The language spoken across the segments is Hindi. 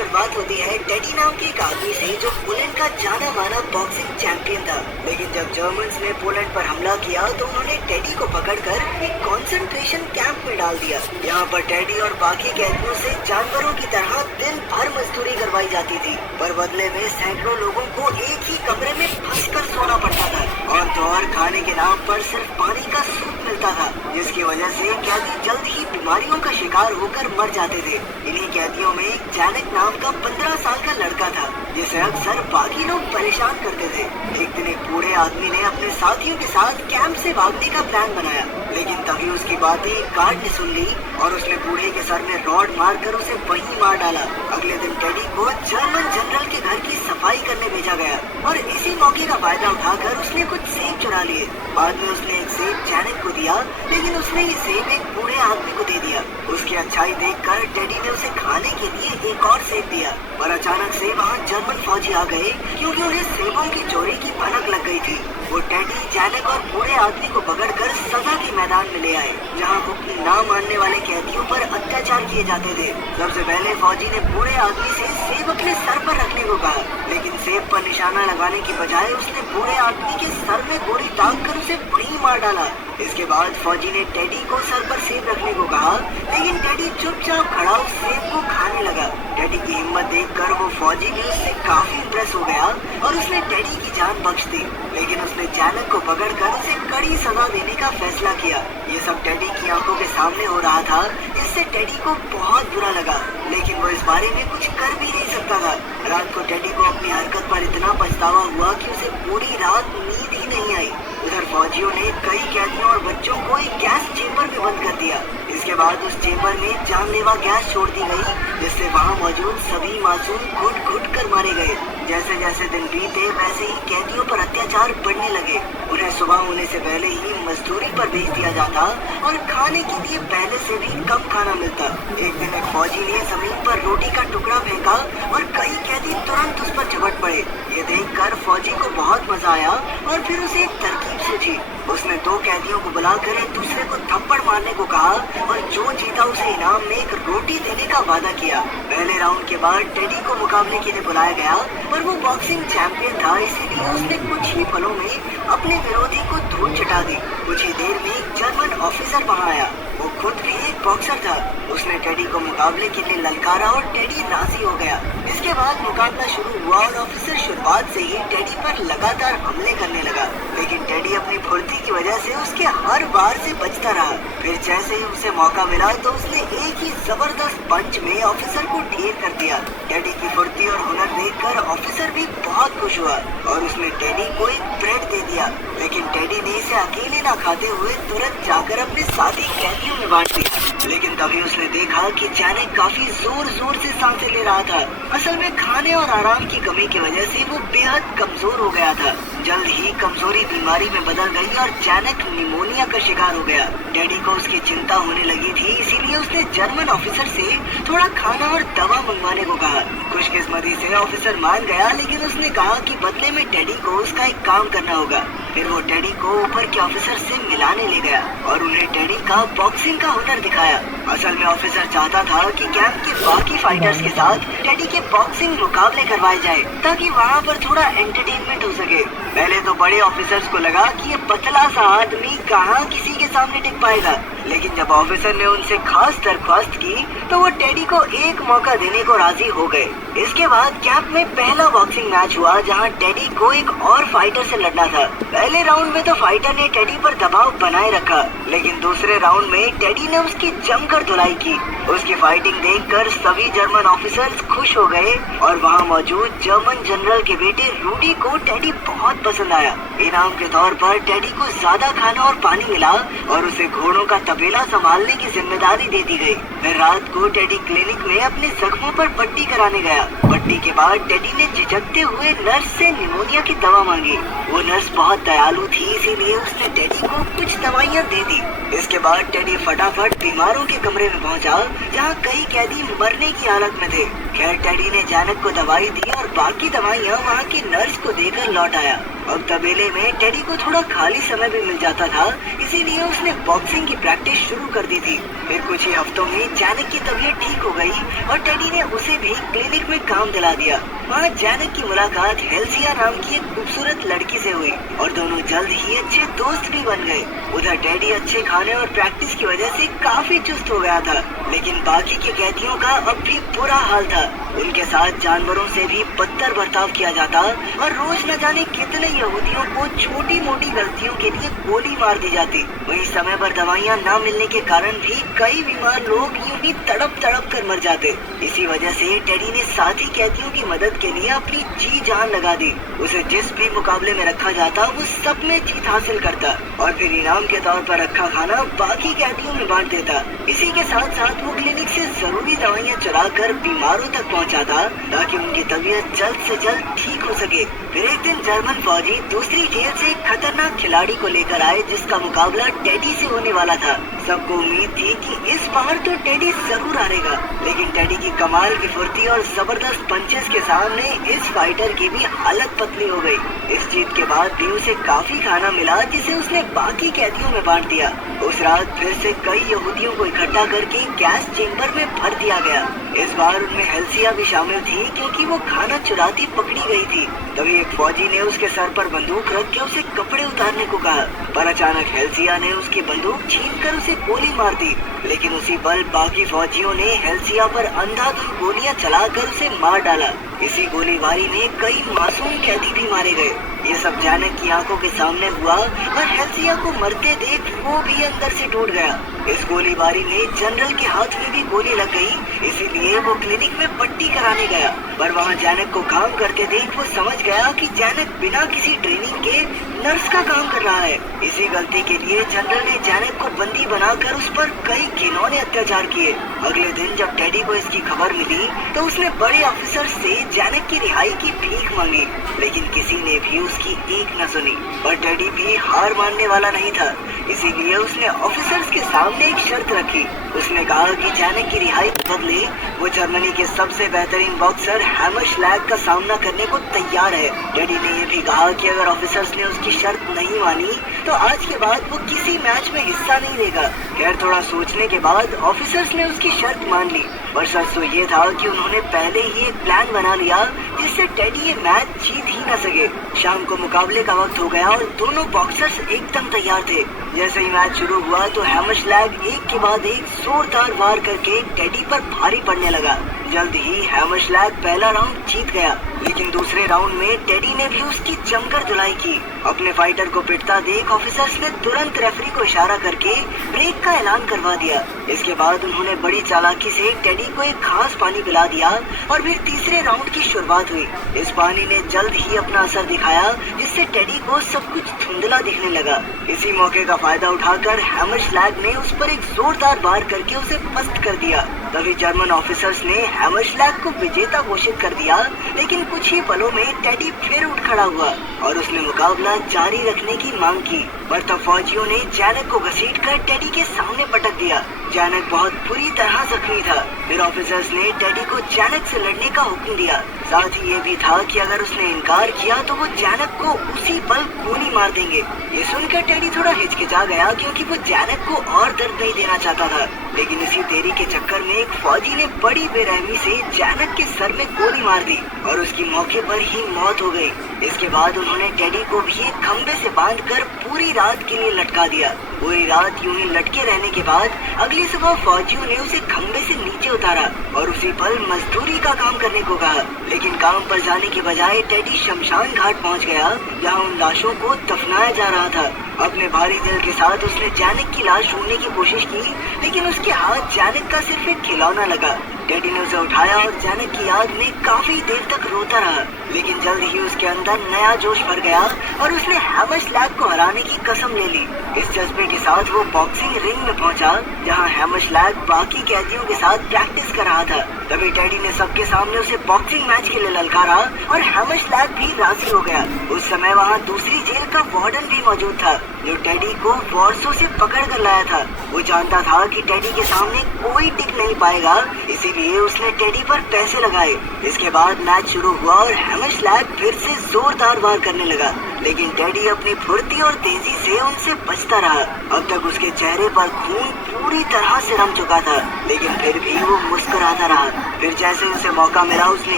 शुरुआत होती है टेडी नाम के एक आदमी से जो पोलैंड का जाना माना बॉक्सिंग चैंपियन था। लेकिन जब जर्मन्स ने पोलैंड पर हमला किया तो उन्होंने टेडी को पकड़कर एक कंसंट्रेशन कैंप में डाल दिया। यहाँ पर टेडी और बाकी कैदियों से जानवरों की तरह दिन भर मजदूरी करवाई जाती थी, पर बदले में सैकड़ों लोगों को एक ही कमरे में फंसकर सोना पड़ता था और तो और खाने के नाम पर सिर्फ पानी का सूप मिलता था, जिसकी वजह से कैदी जल्द ही बीमारियों का शिकार होकर मर जाते थे। इन्हीं कैदियों में जैनेक नाम का 15 साल का लड़का था, जिसे अक्सर बाकी लोग परेशान करते थे। एक दिन एक बूढ़े आदमी ने अपने साथियों के साथ कैंप से भागने का प्लान बनाया, लेकिन तभी उसकी बातें एक गार्ड ने सुन ली और उसने बूढ़े के सर में रॉड मारकर उसे वहीं मार डाला। अगले दिन टेडी को जर्मन जनरल के घर की सफाई करने भेजा गया और इसी मौके का फायदा उठाकर उसने कुछ सेब चुरा लिए। बाद में उसने एक सेब जैनेक को दिया, लेकिन उसने ये सेब एक बूढ़े आदमी को दे दिया। उसकी अच्छाई देखकर टेडी ने उसे खाने के लिए एक और सेब दिया, पर अचानक से वहाँ जर्मन फौजी आ गए क्योंकि उन्हें सेबों की चोरी की भनक लग गई थी। वो टेडी, जैनेक और बूढ़े आदमी को पकड़कर सजा के मैदान में ले आए, जहाँ हुक्म ना मानने वाले कैदियों पर अत्याचार किए जाते थे। सबसे पहले फौजी ने बूढ़े आदमी से सेब अपने सर पर रखने को कहा, लेकिन सेब पर निशाना लगाने की बजाय उसने बूढ़े आदमी के सर में गोली दागकर उसे वहीं मार डाला। इसके बाद फौजी ने टेडी को सर पर सेब रखने को कहा, लेकिन टेडी चुपचाप खड़ा उस सेब को खाने लगा। टेडी की हिम्मत देखकर वो फौजी भी उससे काफी इम्प्रेस हो गया और उसने टेडी की जान बख्श दी, लेकिन उसने जैनेक को पकड़कर उसे कड़ी सजा देने का फैसला किया। ये सब टेडी की आंखों के सामने हो रहा था, जिससे टेडी को बहुत बुरा लगा, लेकिन वो इस बारे में कुछ कर भी नहीं सकता था। रात को टेडी को अपनी हरकत पर इतना पछतावा हुआ कि उसे पूरी रात नींद ही नहीं आई। उधर फौजियों ने कई कैदियों और बच्चों को एक गैस चेम्बर में बंद कर दिया। इसके बाद उस चेम्बर में जानलेवा गैस छोड़ दी गई, जिससे वहाँ मौजूद सभी मासूम घुट घुट कर मारे गए। जैसे जैसे दिन बीते वैसे ही कैदियों पर अत्याचार बढ़ने लगे। उन्हें सुबह होने से पहले ही मजदूरी पर भेज दिया जाता और खाने के लिए पहले से भी कम खाना मिलता। एक दिन एक फौजी ने जमीन पर रोटी का टुकड़ा फेंका और कई कैदी तुरंत उस पर झपट पड़े। ये देखकर फौजी को बहुत मजा आया और फिर उसे एक तरकीब सूझी। उसने 2 कैदियों को बुलाकर एक दूसरे को थप्पड़ मारने को कहा और जो जीता उसे इनाम में एक रोटी देने का वादा किया। पहले राउंड के बाद टेडी को मुकाबले के लिए बुलाया गया, पर वो बॉक्सिंग चैंपियन था, इसीलिए उसने कुछ ही पलों में अपने विरोधी को धूल चटा दी। कुछ ही देर में एक जर्मन ऑफिसर वहाँ आया। वो खुद भी एक बॉक्सर था। उसने टेडी को मुकाबले के लिए ललकारा और टेडी राजी हो गया। इसके बाद मुकाबला शुरू हुआ और ऑफिसर शुरुआत से ही टेडी पर लगातार हमले करने लगा, लेकिन टेडी अपनी फुर्ती की वजह से उसके हर वार से बचता रहा। फिर जैसे ही उसे मौका मिला तो उसने एक ही जबरदस्त पंच में ऑफिसर को ढेर कर दिया। टेडी की फुर्ती और हुनर देखकर ऑफिसर भी बहुत खुश हुआ और उसने टेडी को एक ब्रेड दे दिया, लेकिन टेडी ने इसे अकेले ना खाते हुए तुरंत जाकर अपने साथी कैदियों में बांट दिया। लेकिन तभी उसने देखा कि जैनेक काफी जोर जोर से सांसें ले रहा था। असल में खाने और आराम की कमी की वजह से वो बेहद कमजोर हो गया था। जल्द ही कमजोरी बीमारी में बदल गई और जैनेक निमोनिया का शिकार हो गया। टेडी को उसकी चिंता होने लगी थी, इसीलिए उसने जर्मन ऑफिसर से थोड़ा खाना और दवा मंगवाने को कहा। खुशकिस्मती से ऑफिसर मान गया, लेकिन उसने कहा कि बदले में टेडी को उसका एक काम करना होगा। फिर वो टेडी को ऊपर के ऑफिसर से मिलाने ले गया और उन्हें टेडी का बॉक्सिंग का हुनर दिखाया। असल में ऑफिसर चाहता था कि कैंप के बाकी फाइटर्स के साथ टेडी के बॉक्सिंग मुकाबले करवाए जाए, ताकि वहाँ पर थोड़ा एंटरटेनमेंट हो सके। पहले तो बड़े ऑफिसर्स को लगा कि ये पतला सा आदमी कहाँ किसी के सामने टिक पाएगा, लेकिन जब ऑफिसर ने उनसे खास दरख्वास्त की तो वो टेडी को एक मौका देने को राजी हो गए। इसके बाद कैंप में पहला बॉक्सिंग मैच हुआ, जहां टेडी को एक और फाइटर से लड़ना था। पहले राउंड में तो फाइटर ने टेडी पर दबाव बनाए रखा, लेकिन दूसरे राउंड में टेडी ने उसकी जमकर धुलाई की। उसकी फाइटिंग देखकर सभी जर्मन ऑफिसर्स खुश हो गए और वहाँ मौजूद जर्मन जनरल के बेटे रूडी को टेडी बहुत पसंद आया। इनाम के तौर पर टेडी को ज्यादा खाना और पानी मिला और उसे घोड़ों का तबेला संभालने की जिम्मेदारी दे दी गई। फिर रात को टेडी क्लिनिक में अपने जख्मों पर पट्टी कराने गया। पट्टी के बाद टेडी ने झिझकते हुए नर्स से निमोनिया की दवा मांगी। वो नर्स बहुत दयालु थी, इसीलिए उसने टेडी को कुछ दवाइयाँ दे दी। इसके बाद टेडी फटाफट बीमारों के कमरे में पहुंचा, जहां कई कैदी मरने की हालत में थे। खैर टेडी ने जैनक को दवाई दी और बाकी दवाइयाँ वहाँ की नर्स को देकर लौट आया। अब तबेले में टेडी को थोड़ा खाली समय भी मिल जाता था, इसीलिए उसने बॉक्सिंग की प्रैक्टिस शुरू कर दी थी। फिर कुछ ही हफ्तों में जैनक की तबीयत ठीक हो गई और टेडी ने उसे भी क्लिनिक में काम दिला दिया। वहाँ जैनक की मुलाकात हेल्सिया नाम की एक खूबसूरत लड़की से हुई और दोनों जल्द ही अच्छे दोस्त भी बन गए। उधर टेडी अच्छे खाने और प्रैक्टिस की वजह से काफी चुस्त हो गया था, लेकिन बाकी के कैदियों का अब भी बुरा हाल था। उनके साथ जानवरों से भी बदतर बर्ताव किया जाता और रोज न जाने कितने यहूदियों को छोटी मोटी गलतियों के लिए गोली मार दी जाती। वहीं समय पर दवाइयाँ न मिलने के कारण भी कई बीमार लोग यूं ही तड़प तड़प कर मर जाते। इसी वजह से टेडी ने साथी कैदियों की मदद के लिए अपनी जी जान लगा दी। उसे जिस भी मुकाबले में रखा जाता वो सब में जीत हासिल करता और फिर इनाम के तौर पर रखा खाना बाकी कैदियों में बांट देता। इसी के साथ साथ वो क्लिनिक से जरूरी दवाइयाँ चुरा कर बीमारों तक पहुँचाता ताकि उनकी तबीयत जल्द से जल्द ठीक हो सके। फिर एक दिन जर्मन फौजी दूसरी जेल से एक खतरनाक खिलाड़ी को लेकर आए जिसका मुकाबला टेडी से होने वाला था। सबको उम्मीद थी कि इस बार तो टेडी जरूर हारेगा, लेकिन टेडी की कमाल की फुर्ती और जबरदस्त पंचेस के सामने इस फाइटर की भी हालत पतली हो गई। इस जीत के बाद भी उसे काफी खाना मिला जिसे उसने बाकी कैदियों में बांट दिया। उस रात फिर से कई यहूदियों को इकट्ठा करके गैस चेम्बर में भर दिया गया। इस बार उनमें हेल्सिया भी शामिल थी क्योंकि वो खाना चुराती पकड़ी गई थी। तभी एक फौजी ने उसके सर पर बंदूक रख के उसे कपड़े उतारने को कहा, पर अचानक हेल्सिया ने उसकी बंदूक छीनकर उसे गोली मार दी। लेकिन उसी पल बाकी फौजियों ने हेल्सिया पर अंधाधुंध गोलियां चलाकर उसे मार डाला। इसी गोलीबारी में कई मासूम कैदी भी मारे गए। ये सब जैनक की आंखों के सामने हुआ और हेल्सिया को मरते देख वो भी अंदर से टूट गया। इस गोलीबारी में जनरल के हाथ में भी गोली लग गई, इसीलिए वो क्लिनिक में पट्टी कराने गया। पर वहाँ जैनक को काम करते देख वो समझ गया कि जैनक बिना किसी ट्रेनिंग के नर्स का काम कर रहा है। इसी गलती के लिए जनरल ने जैनक को बंदी बनाकर उस पर कई घिनौने अत्याचार किए। अगले दिन जब टेडी को इसकी खबर मिली तो उसने बड़े ऑफिसर से जैनक की रिहाई की भीख मांगी, लेकिन किसी ने भी उसकी एक न सुनी। पर टेडी भी हार मानने वाला नहीं था, इसीलिए उसने ऑफिसर्स के सामने एक शर्त रखी। उसने कहा कि जैनक की रिहाई के बदले वो जर्मनी के सबसे बेहतरीन बॉक्सर हैमरश्लैग का सामना करने को तैयार है। टेडी ने ये भी कहा कि अगर ऑफिसर्स ने उसकी शर्त नहीं मानी तो आज के बाद वो किसी मैच में हिस्सा नहीं लेगा। खैर थोड़ा सोचने के बाद ऑफिसर्स ने उसकी शर्त मान ली, पर सच तो ये था कि उन्होंने पहले ही एक प्लान बना लिया जिससे टेडी ये मैच जीत ही न सके। शाम को मुकाबले का वक्त हो गया और दोनों बॉक्सर्स एकदम तैयार थे। जैसे ही मैच शुरू हुआ तो हैमरश्लैग एक के बाद एक जोरदार वार करके टेडी पर भारी पड़ने लगा। जल्द ही हैमरश्लैग पहला राउंड जीत गया, लेकिन दूसरे राउंड में टेडी ने भी उसकी जमकर धुलाई की। अपने फाइटर को पिटता देख ऑफिसर्स ने तुरंत रेफरी को इशारा करके ब्रेक का ऐलान करवा दिया। इसके बाद उन्होंने बड़ी चालाकी से टेडी को एक खास पानी पिला दिया और फिर तीसरे राउंड की शुरुआत हुई। इस पानी ने जल्द ही अपना असर दिखाया, जिससे टेडी को सब कुछ धुंधला दिखने लगा। इसी मौके का फायदा उठाकर हैमरश्लैग ने उस पर एक जोरदार वार करके उसे पस्त कर दिया। तभी जर्मन ऑफिसर्स ने हैमरश्लैग को विजेता घोषित कर दिया, लेकिन कुछ ही पलों में टेडी फिर उठ खड़ा हुआ और उसने मुकाबला जारी रखने की मांग की। पर तब फौजियों ने जैनक को घसीटकर टेडी के सामने पटक दिया। जैनक बहुत बुरी तरह जख्मी था। फिर ऑफिसर्स ने टेडी को जैनक से लड़ने का हुक्म दिया। साथ ही ये भी था कि अगर उसने इनकार किया तो वो जैनक को उसी पल गोली मार देंगे। ये सुनकर टेडी थोड़ा हिचकिचा गया क्योंकि वो जैनक को और दर्द नहीं देना चाहता था, लेकिन इसी देरी के चक्कर में एक फौजी ने बड़ी बेरहमी से जैनक के सर में गोली मार दी और उसकी मौके पर ही मौत हो गई। इसके बाद उन्होंने टेडी को भी एक खंबे से बांधकर पूरी रात के लिए लटका दिया। पूरी रात यूं ही लटके रहने के बाद अगली सुबह फौजियों ने उसे खंबे से नीचे उतारा और उसी पल मजदूरी का काम करने को कहा। लेकिन काम पर जाने के बजाय टेडी शमशान घाट पहुंच गया, जहां उन लाशों को दफनाया जा रहा था। अपने भारी दिल के साथ उसने जैनक की लाश ढूंढने की कोशिश की, लेकिन उसके हाथ जैनक का सिर्फ एक खिलौना लगा। टेडी ने उसे उठाया और जैनक की याद में काफी देर तक रोता रहा, लेकिन जल्द ही उसके अंदर नया जोश भर गया और उसने हैमरश्लैग को हराने की कसम ले ली। इस जज्बे के साथ वो बॉक्सिंग रिंग में पहुंचा, जहां हैमरस्लैग बाकी कैदियों के साथ प्रैक्टिस कर रहा था। तभी टेडी ने सबके सामने उसे बॉक्सिंग मैच के लिए ललकारा और हैमरस्लैग भी राजी हो गया। उस समय वहां दूसरी जेल का वार्डन भी मौजूद था, जो टेडी को वॉर्सो से पकड़ कर लाया था। वो जानता था कि टेडी के सामने कोई टिक नहीं पाएगा, इसीलिए उसने टेडी पर पैसे लगाए। इसके बाद मैच शुरू हुआ और हैमरस्लैग फिर से जोरदार वार करने लगा, लेकिन टेडी अपनी फुर्ती और तेजी से उनसे बचता रहा। अब तक उसके चेहरे पर खून पूरी तरह से रम चुका था, लेकिन फिर भी वो मुस्कुराता रहा। फिर जैसे उसे मौका मिला, उसने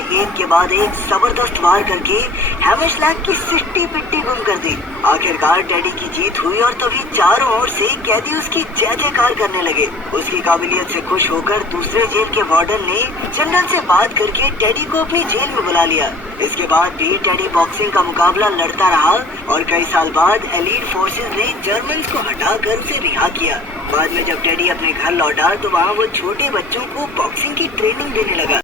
एक के बाद एक जबरदस्त वार करके हैमरस्लैग की सिट्टी पिट्टी गुम कर दी। आखिरकार टेडी की जीत हुई और तभी चारों ओर से कैदी उसकी जय जयकार करने लगे। उसकी काबिलियत से खुश होकर दूसरे जेल के वार्डन ने जनरल से बात करके टेडी को अपनी जेल में बुला लिया। इसके बाद भी टेडी बॉक्सिंग का मुकाबला लड़ता रहा और कई साल बाद एलीट फोर्सेस ने जर्मन्स को हटाकर उसे रिहा किया। बाद में जब टेडी अपने घर लौटा तो वहाँ वो छोटे बच्चों को बॉक्सिंग की ट्रेनिंग देने लगा।